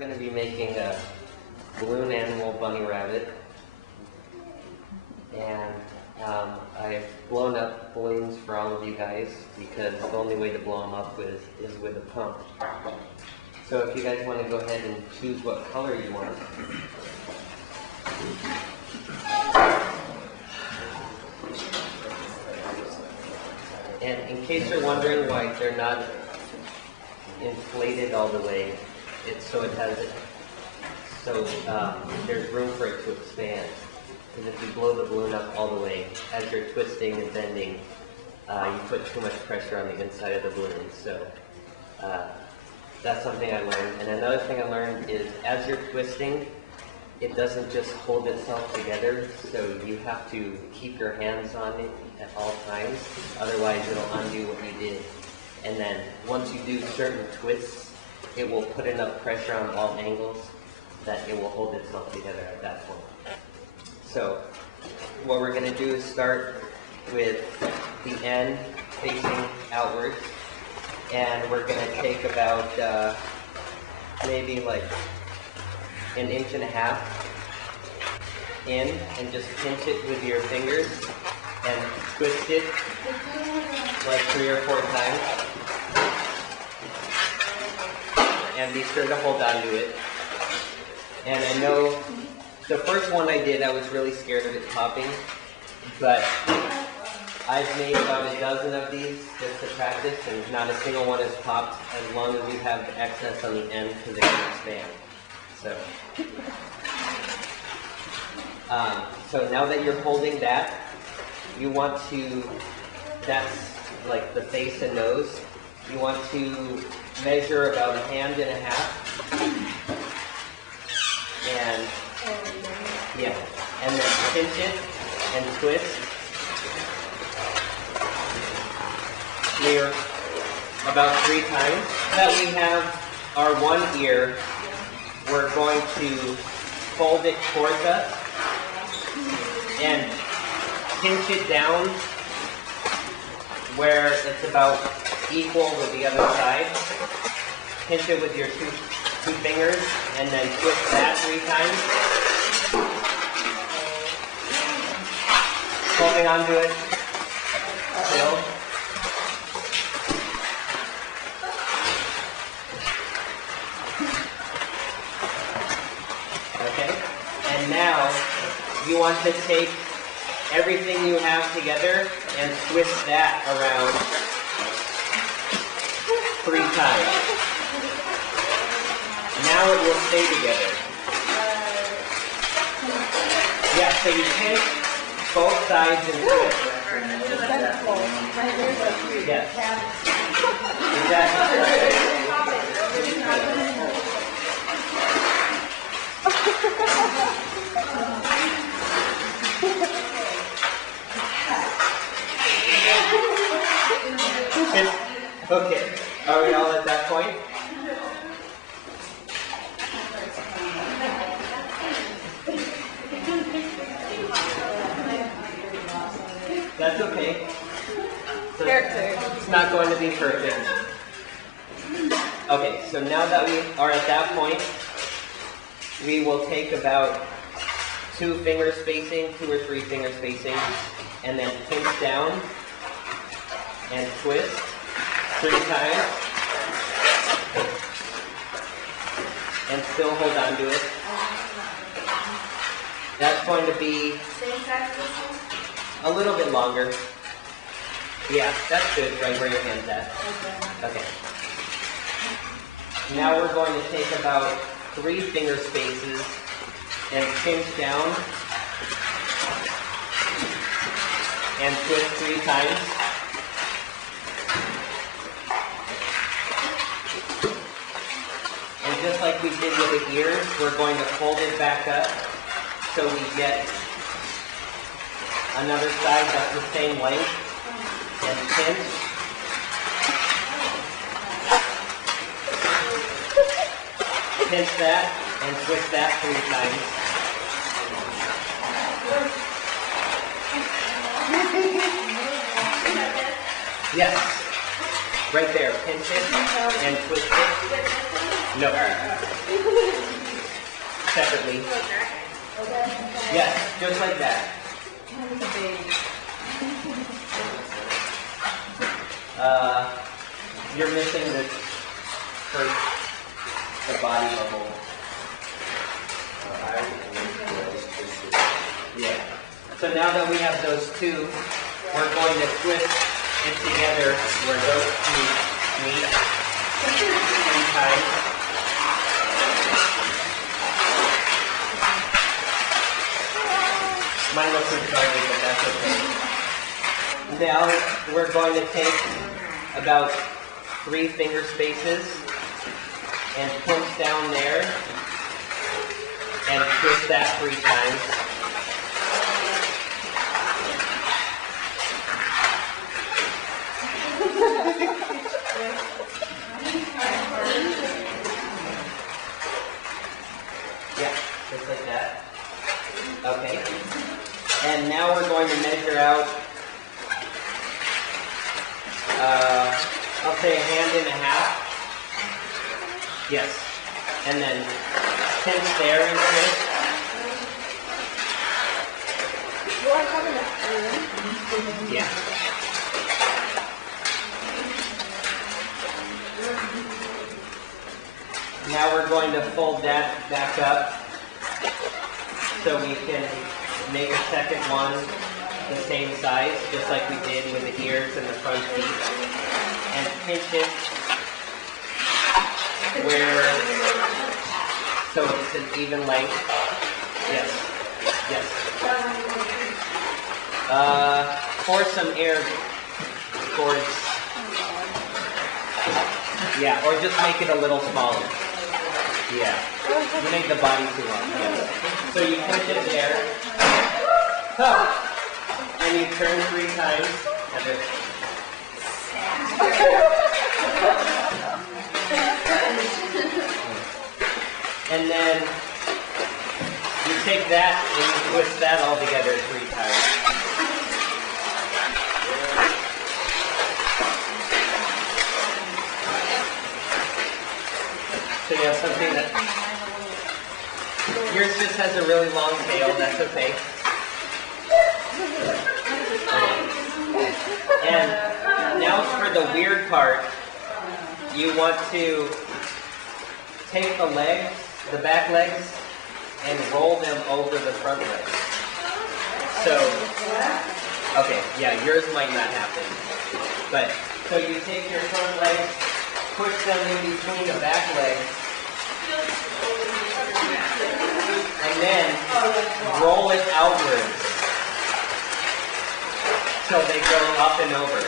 going to be making a balloon animal bunny rabbit. And I've blown up balloons for all of you guys because the only way to blow them up is with a pump. So if you guys want to go ahead and choose what color you want. And in case you're wondering why they're not inflated all the way, there's room for it to expand. Because if you blow the balloon up all the way, as you're twisting and bending, you put too much pressure on the inside of the balloon. So that's something I learned. And another thing I learned is as you're twisting, it doesn't just hold itself together, so you have to keep your hands on it at all times, otherwise it'll undo what you did. And then once you do certain twists, it will put enough pressure on all angles that it will hold itself together at that point. So what we're going to do is start with the end facing outwards, and we're going to take about maybe like 1.5 inches in and just pinch it with your fingers and twist it like 3 or 4 times. And be sure to hold on to it. And I know the first one I did, I was really scared of it popping, but I've made about a dozen of these just to practice, and not a single one has popped as long as you have the excess on the end because it can expand. So now that you're holding that, you want to, that's like the face and nose, you want to measure about 1.5 hands. And yeah, and then pinch it and twist. Clear about 3 times. That we have our one ear, we're going to fold it towards us and pinch it down where it's about equal with the other side. Pinch it with your two fingers and then twist that 3 times. Holding onto it still. Okay, and now you want to take everything you have together and twist that around 3 times. Now it will stay together. Yeah, so you pinch both sides and twist. Yes. Exactly. Okay, are we all at that point? That's okay. So it's not going to be perfect. Okay, so now that we are at that point, we will take about 2 finger spacing, 2 or 3 finger spacing, and then pinch down and twist 3 times, and still hold on to it. That's going to be a little bit longer. Yeah, that's good, right where your hand's at. Okay. Now we're going to take about 3 finger spaces and pinch down and twist 3 times. And just like we did with the ears, we're going to fold it back up so we get another side that's the same length, and pinch. Pinch that and twist that 3 times. Yes. Right there. Pinch it and twist it. No. Separately. Yes, just like that. You're missing this first, the body bubble. Yeah. So now that we have those two, we're going to twist it together where those two meet 3 times. Mine looks retarded, but that's okay. Now we're going to take about 3 finger spaces and pinch down there and twist that 3 times. Yeah, just like that. Okay. And now we're going to measure out, I'll say 1.5 hands. Yes. And then pinch there and twist. Do I have enough room? Yeah. Now we're going to fold that back up so we can make a second one the same size, just like we did with the ears and the front feet. And pinch it where, so it's an even length. Yes, yes. Pour some air towards, yeah, or just make it a little smaller. Yeah, you made the body too long. Yes. So you pinch it there, and you turn 3 times. And then you take that and you twist that all together 3 times. So you have something that, yours just has a really long tail, that's okay. And now for the weird part, you want to take the legs, the back legs, and roll them over the front legs. So, okay, yeah, yours might not happen. But, so you take your front legs, push them in between the back legs, and then roll it outwards till they go up and over.